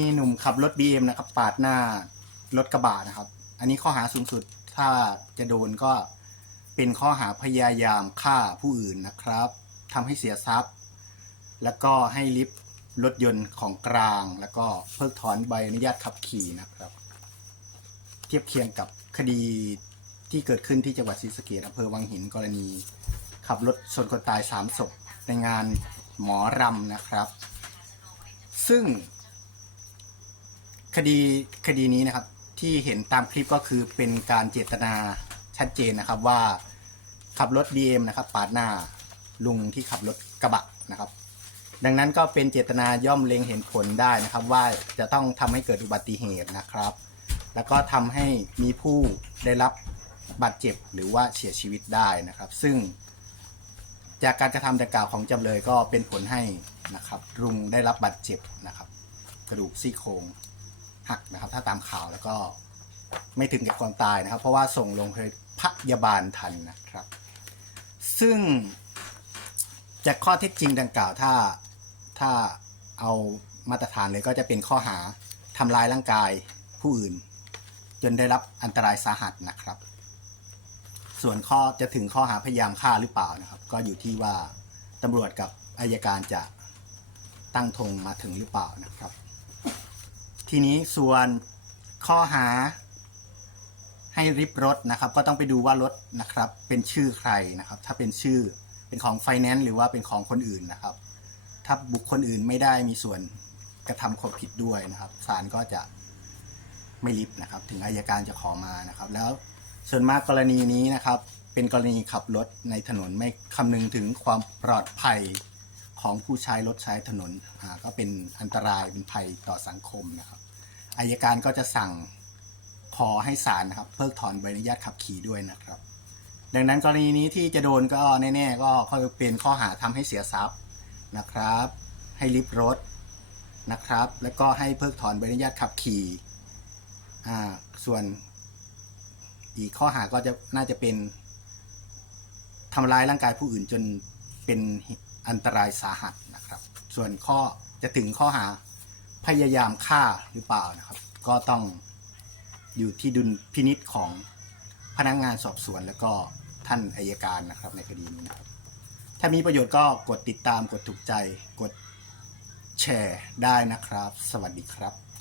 มีหนุ่มขับรถ BM นะครับ ปาดหน้ารถกระบะนะครับ อันนี้ข้อหาสูงสุดถ้าจะโดนก็เป็นข้อหาพยายามฆ่าผู้อื่นนะครับทำให้เสียทรัพย์ แล้วก็ให้ลิฟต์รถยนต์ของกลาง แล้วก็เพิกถอนใบอนุญาตขับขี่นะครับ เทียบเคียงกับคดีที่เกิดขึ้นที่จังหวัดศรีสะเกษอำเภอวังหินกรณี ขับรถชนคนตายสามศพในงานหมอรำนะครับ ซึ่ง คดีคดีนี้นะครับที่เห็นตามคลิปก็คือเป็นการเจตนาชัดเจนนะครับว่าขับรถ BM นะครับปาดหน้าลุงที่ขับรถกระบะนะครับ ดังนั้นก็เป็นเจตนาย่อมเล็งเห็นผลได้นะครับ ว่าจะต้องทำให้เกิดอุบัติเหตุนะครับ แล้วก็ทำให้มีผู้ได้รับบาดเจ็บหรือว่าเสียชีวิตได้นะครับ ซึ่ง จากการกระทำดังกล่าวของจำเลยก็เป็นผลให้นะครับลุงได้รับบาดเจ็บนะครับ กระดูกซี่โครง หักนะครับ ถ้าตามข่าวแล้วก็ไม่ถึงแก่ความตายนะครับ เพราะว่าส่งโรงพยาบาลทันนะครับ ซึ่งจากข้อเท็จจริงดังกล่าวถ้าถ้าเอามาตรฐานเลยก็จะเป็นข้อหาทำลายร่างกายผู้อื่น จนได้รับอันตรายสาหัสนะครับ ส่วนข้อจะถึงข้อหาพยายามฆ่าหรือเปล่านะครับ ก็อยู่ที่ว่าตำรวจกับอายการจะตั้งธงมาถึงหรือเปล่านะครับ ทีนี้ส่วนข้อหาให้ริบรถนะครับ ก็ต้องไปดูว่ารถนะครับ เป็นชื่อใครนะครับ ถ้าเป็นชื่อเป็นของไฟแนนซ์หรือว่าเป็นของคนอื่นนะครับ ถ้าบุคคลอื่นไม่ได้มีส่วนกระทำความผิดด้วยนะครับศาลก็จะไม่ริบนะครับ ถึงอายการจะขอมานะครับ แล้วส่วนมากกรณีนี้นะครับ เป็นกรณีขับรถในถนนไม่คำนึงถึงความปลอดภัยของผู้ใช้รถใช้ถนนก็เป็นอันตรายเป็นภัยต่อสังคมนะครับ อายการก็จะสั่งขอให้ศาลนะครับเพิกถอนใบอนุญาตขับขี่ด้วยนะครับ ดังนั้นกรณีนี้ที่จะโดนก็แน่ๆก็ก็เป็นข้อหาทำให้เสียทรัพย์นะครับ ให้ริบรถนะครับ แล้วก็ให้เพิกถอนใบอนุญาตขับขี่อ่าส่วนอีกข้อหาก็จะน่าจะเป็นทำร้ายร่างกายผู้อื่นจนเป็นอันตรายสาหัสนะครับ ส่วนข้อจะถึงข้อหา พยายามฆ่าหรือเปล่านะครับ ก็ต้องอยู่ที่ดุลพินิษของพนักงานสอบสวนแล้วก็ท่านอายการนะครับในคดีนี้นะครับ ถ้ามีประโยชน์ก็กดติดตามกดถูกใจกดแชร์ได้นะครับ สวัสดีครับ